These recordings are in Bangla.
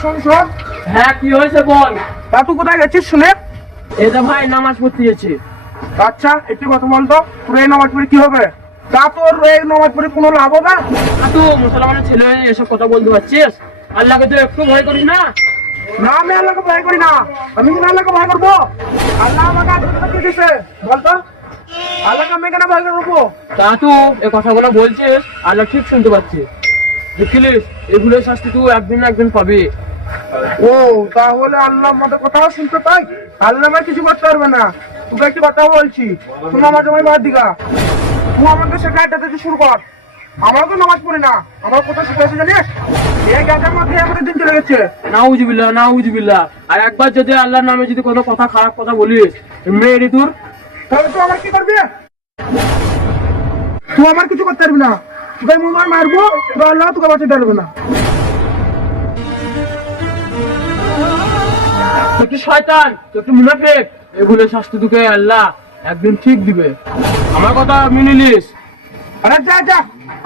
শোন শোন হ্যাঁ কি হয়েছে বল? তা তুই কোথায় গেছিস শুনে? ভাই নামাজ পড়তে গেছে। আচ্ছা একটু কথা বলতো। তোর এই নামাজ পড়ে কি হবে? তা তোর এই নামাজ পড়ে কোনো লাভ হবে? মুসলমানের ছেলে এসব কথা বলতে পারছিস? আল্লাহকে তো একটু ভয় করিস না? না আমি আল্লাহকে ভয় করি না। আমি কেন আল্লাহকে ভয় করব? আল্লাহ আমাকে বলতো? আল্লাহকে আমি কেন ভয় করব? তা কথাগুলো বলছিস আল্লাহ ঠিক শুনতে পাচ্ছে দেখিলিস এগুলোর শাস্তি তুই একদিন না একদিন পাবি। ও তাহলে আল্লাহ আমাদের কথাও শুনতে পাই আল্লাহ আমার কিছু করতে পারবে না। তোকে একটি কথা বলছি। তুই নামাজ আমার বাদ দিগা তুই আমাকে শেখাইতে দিতে শুরু কর। নামাজ পড়ি না। আমার কথা শিখেছে জানিস? এই গাছের মধ্যে আমাদের দিন চলে গেছে। নাউজুবিল্লাহ নাউজুবিল্লাহ। আর একবার যদি আল্লাহর নামে যদি কোনো কথা খারাপ কথা বলিস মেয়েরি তোর তাহলে তুই আমার কি করবি? তুই আমার কিছু করতে পারবি না। তোকে হয় মারবো আল্লাহ তোকে বাঁচাতে পারবে না। কি শয়তান? এগুলো শাস্তি তোকে আল্লাহ। একদিন ঠিক দিবে। আমার কথা নিস। আরে যা যা।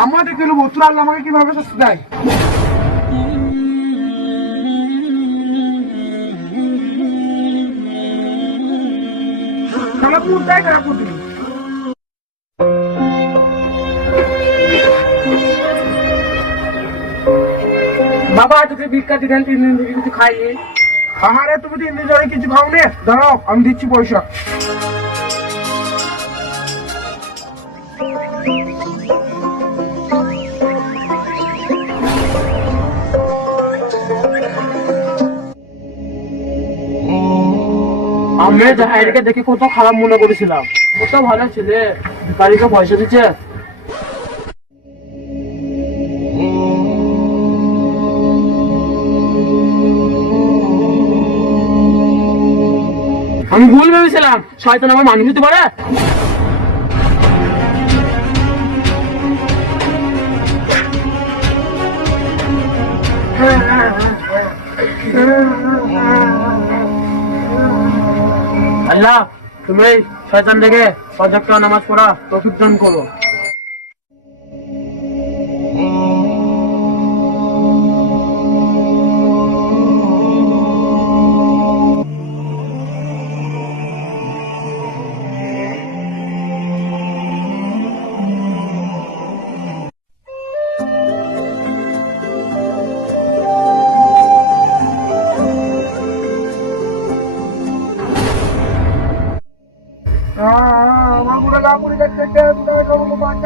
আমার দেখে আল্লাহ আমাকে কীভাবে শাস্তি দেয়? বাবা, তোকে ভিক্ষা দিলেন তিন দিন কিছু খাইনি। আহারে, তুমি তিন দিন কিছু খাও নে দাঁড়াও, আমি দিচ্ছি পয়সা। আমি জাহাইরকে দেখে কত খারাপ মনে করেছিলাম। কত ভালো ছেলে ভিকারিকে পয়সা দিচ্ছে। আমি ভুল ভেবেছিলাম। শয়তান আমার মানুষ হতে পারে? আল্লাহ, তুমি শয়তান থেকে সজাগ নামাজ পড়া তৌফিক দান করো।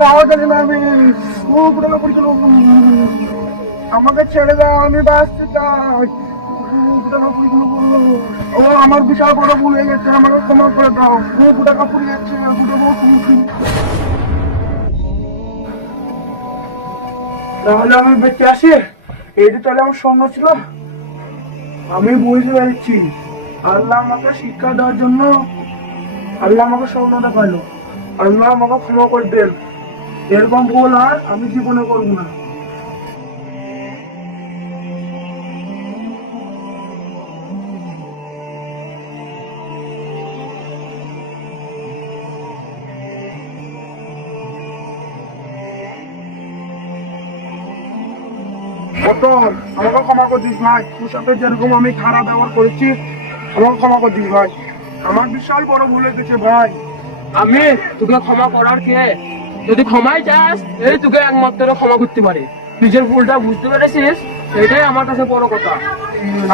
পাওয়া আমাকে ছেড়ে দাও, আমি বাঁচতে চাই। ও আমার বিশাল বড় ভুল হয়ে গেছে, আমাকে ক্ষমা করে দাও। ও কাপড় যাচ্ছে তাহলে আমি বেঁচে আসি যে তাহলে আমার সঙ্গ ছিল? আমি বুঝতে পেরেছি। আল্লাহ আমাকে শিক্ষা দেওয়ার জন্য, আল্লাহ আমাকে স্বপ্ন দেখাল আল্লাহ আমাকে ক্ষমা করে দেন। এরকম ভুল আর আমি জীবনে করব না। পটল আমাকে ক্ষমা করে দিস ভাই। তোর সাথে যেরকম আমি খারাপ ব্যবহার করেছি, আমাকে ক্ষমা করে দিস ভাই। আমার বিশাল বড় ভুল হয়ে গেছে ভাই। আমি তোকে ক্ষমা করার কে যদি ক্ষমাই চাস এই তোকে একমাত্র ক্ষমা করতে পারে নিজের ভুলটা বুঝতে পেরেছিস এটাই আমার কাছে বড় কথা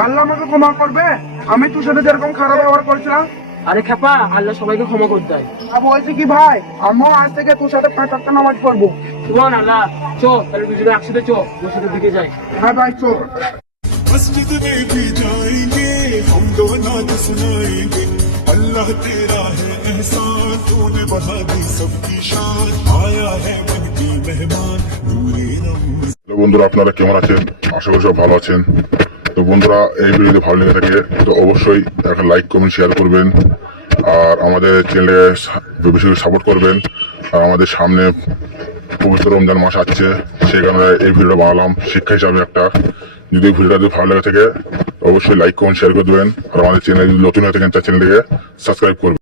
আল্লাহ আমাকে ক্ষমা করবে আমি তোর সাথে যেরকম খারাপ ব্যবহার করেছিলাম আরে খেপা আল্লাহ সবাইকে ক্ষমা করতে হয় আর বলছি কি ভাই আমিও আজ থেকে তোর সাথে পাঁচ একটা নামাজ পড়বো সুবহান আল্লাহ চো তাহলে দুজনে একসাথে চো মসজিদের দিকে যাই হ্যাঁ ভাই চল मस्जिद में भी जाएंगे हम दो नाच सुनाएंगे अल्लाह तेरा है एहसान तूने बढ़ा दी सबकी शान आया है मन की मेहमान नूरे रमूज হ্যালো বন্ধুরা আপনারা কেমন আছেন আশা করি সব ভালো আছেন তো বন্ধুরা এই ভিডিও যদি ভালো লেগে থাকে তো অবশ্যই একটা লাইক কমেন্ট শেয়ার করবেন আর আমাদের চ্যানেলে বেশি সাপোর্ট করবেন আর আমাদের সামনে পবিত্র রমজান মাস আসছে সেই কারণে এই ভিডিওটা বানালাম শিক্ষা হিসাবে একটা যদি এই ভিডিওটা যদি ভালো লেগে থাকে তো অবশ্যই লাইক কমেন্ট শেয়ার করে দেবেন আর আমাদের চ্যানেল যদি নতুন হয়ে থাকেন তার চ্যানেলটিকে সাবস্ক্রাইব করবেন